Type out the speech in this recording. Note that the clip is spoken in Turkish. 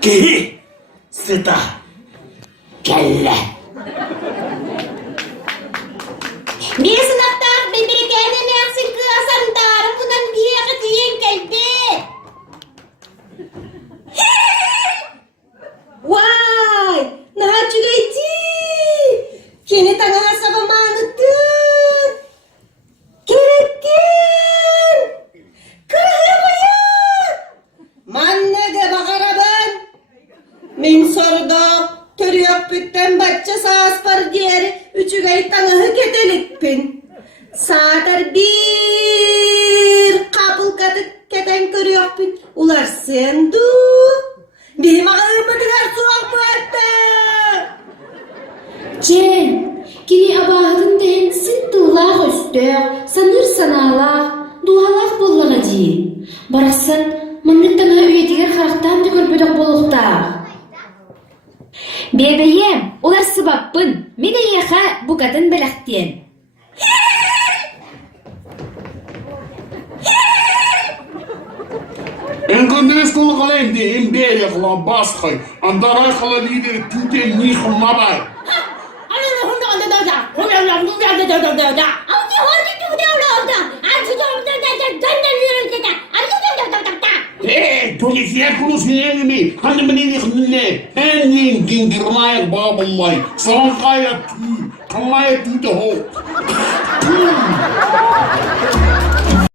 Ki sıta kelle. Bir sınıfta bebek kendini yapsın kıyasan darım bundan bir yakıt yiyen geldi. Vay! Nahat juga iti! Kini tangan asaba manutun! Kirikin! Kırıya baya! Mannaga bakaraban! Min sorda törüyak bütten bacca sağız par diğeri üçü gayet tanıhı ketelipin. Sağdar bir kapıl katık keten körüyak bin. Ular sendu. Benim ağırımı kadar soğuk bu hatta. Cem, kini abahadın densin tuğlaq üstü, sanırsan ağlaq, dualaq bollağacı. Barasın, manlıktana üyetiger xalqtan tükürpödük boluqtaq. Bebeyem, olar sıbabbın, mene yeha bu kadın belaqtiyen. Encontres con la gente en Beria con la basca, andare con la líder tutte ni con nada. Toen je vier koers neer mee, kan de meneer niet nee. En die ding die mij babbel mij, zo ga je toe, kan mij toe te hoog.